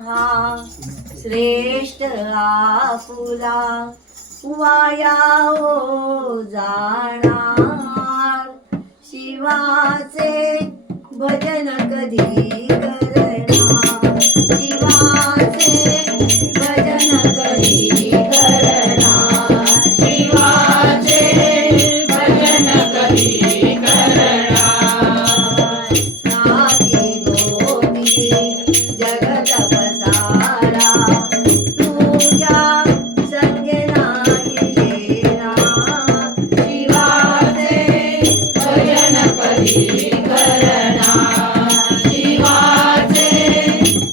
हा श्रेष्ठ आपुला वाया हो जाणार शिवाचे भजन कधी करणार शिवाचे भजन कधी करणार शिवाचे भजन कधी करणार नाती गोती जगत पसारा तुझ्या संगे नाही येणार शिवाचे भजन कधी करणार शिवाचे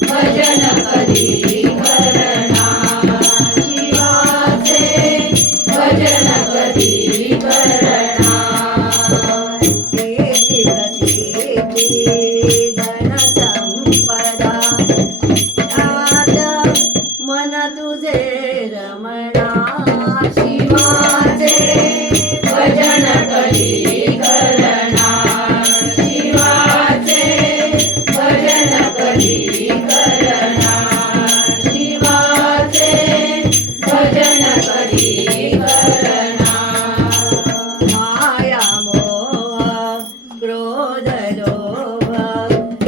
भजन कधी करणार शिवाचे भजन कधी करणार कीर्ती प्रसिद्धी धन संपदा आद मन तुझे रमणा शिवाचे भजन कधी करणार शिवाचे भजन कधी करणार शिवाचे भजन कधी करणार माया मोह क्रोध लोभ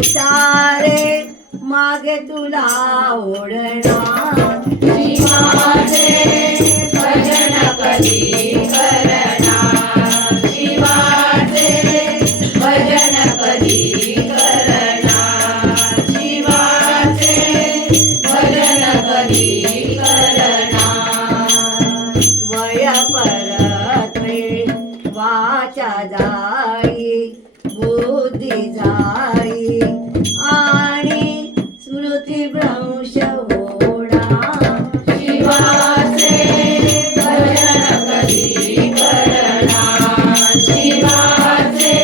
सारे मागे तुला ओढणार शिवाचे भजन कधी करणार शिवाचे भजन कधी करणार शिवाचे भजन कधी करणार वय परत्वे वाचा जाई बुद्धी जाई आणि स्मृती भ्रंश होणार शिवाचे भजन कधी करणार शिवाचे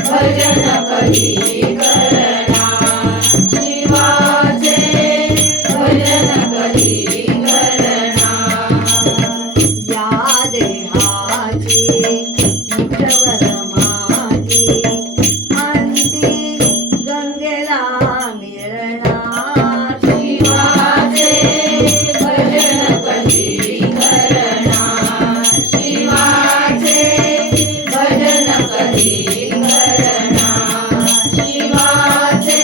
भजन कधी करणार शिवाचे भजन कधी करणार या देहाची मुठभर माती अंती गंगेला मिळणार शिवाचे भजन कधी करणार शिवाचे भजन कधी करणार शिवाचे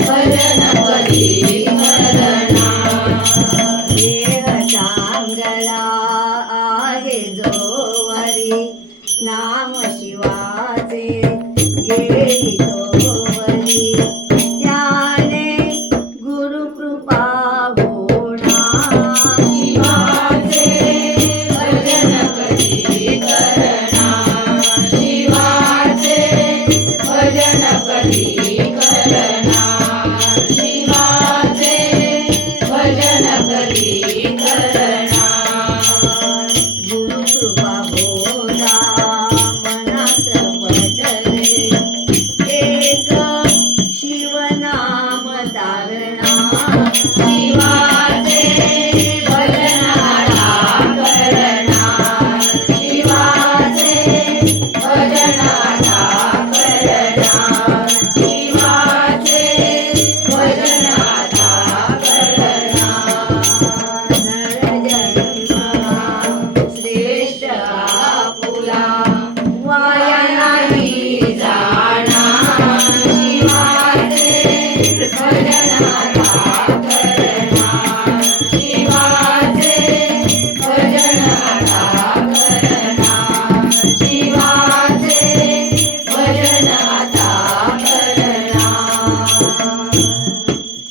भजन कधी करणार देह चांगला आहे जोवरी नाम शिवाचे घेई तोवरी त्याने गुरुकृपा होणार शिवाचे भजन कधी करणार शिवाचे भजन कधी करणार शिवाचे भजन कधी करणार गुरुकृपा होला मनास पटले एक शिवनाम तारणा शिवाचे भजन आठा करणार शिवाचे भजन आठा करणार शिवाचे भजन आठा करणार नरजन्म श्रेष्ठ आपुला वाया नाही जाणार शिवाचे भजन आठा करणार